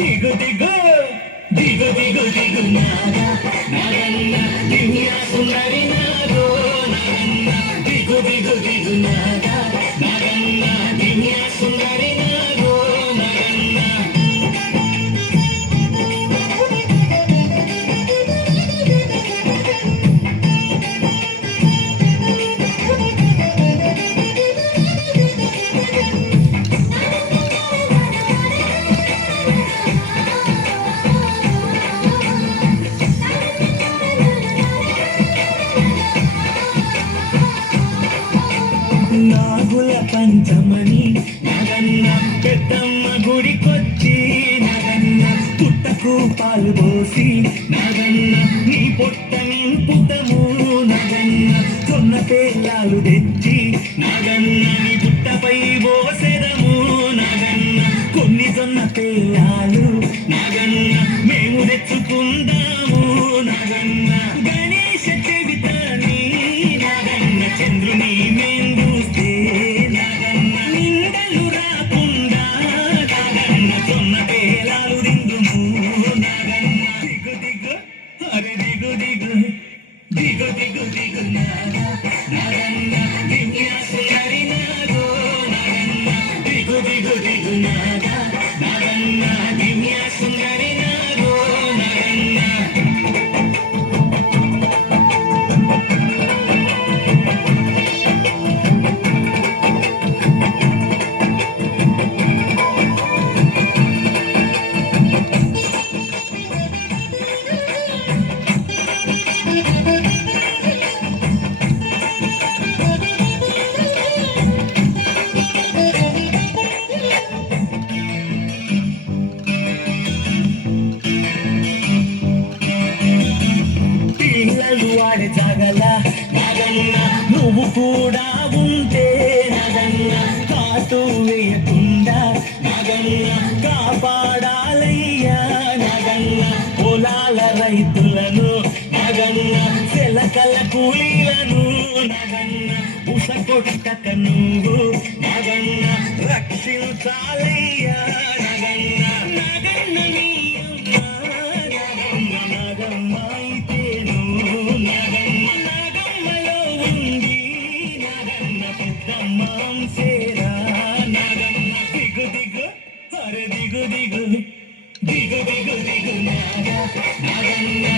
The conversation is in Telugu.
దిగు దిగు దిగు దిగు దిగు నాగా నాగన్న దివ్య సుందరి నాగో నాగన్న దిగు దిగు దిగు నాగా నాగన్న దివ్య సుందరి నాగో నాగన్న నాగుల పంచమణి నాగన్న పెద్దమ్మ గుడికొచ్చి నాగన్న పుట్టకు పాలు పోసి నాగన్న నీ పొట్ట నింపుతము నాగన్న జొన్న పేలాలు తెచ్చి నాగన్న నీ పుట్టపై పోసెదము నాగన్న కొన్ని జొన్న పేలాలు నాగన్న మేము తెచ్చుకుందాము నాగన్న గణేశ చెవితాని నాగన్న చంద్రుని మేందు దిగు దిగు దిగు నాగా నాగన్న దివ్య సుందరి నాగో నాగన్న దిగు దిగు దిగు నాగా నాగన్న దివ్య సుందరి నాగో నాగన్న వాడే జాగల నాగన్న నువ్వు కూడా ఉంటే నాగన్న కాటు వేయకుండా నాగన్న కాపాడాలయ్యా నాగన్న పొలాల రైతులను నాగన్న సెలకల కూలీలను నాగన్న ఉసకొట్టక నువ్వు నాగన్న రక్షించాలయ్యా నాగన్న నాగన్న నీ నాగన్న నాగమ్మ దిగు దిగు దిగు దిగు నాగా నాగన్న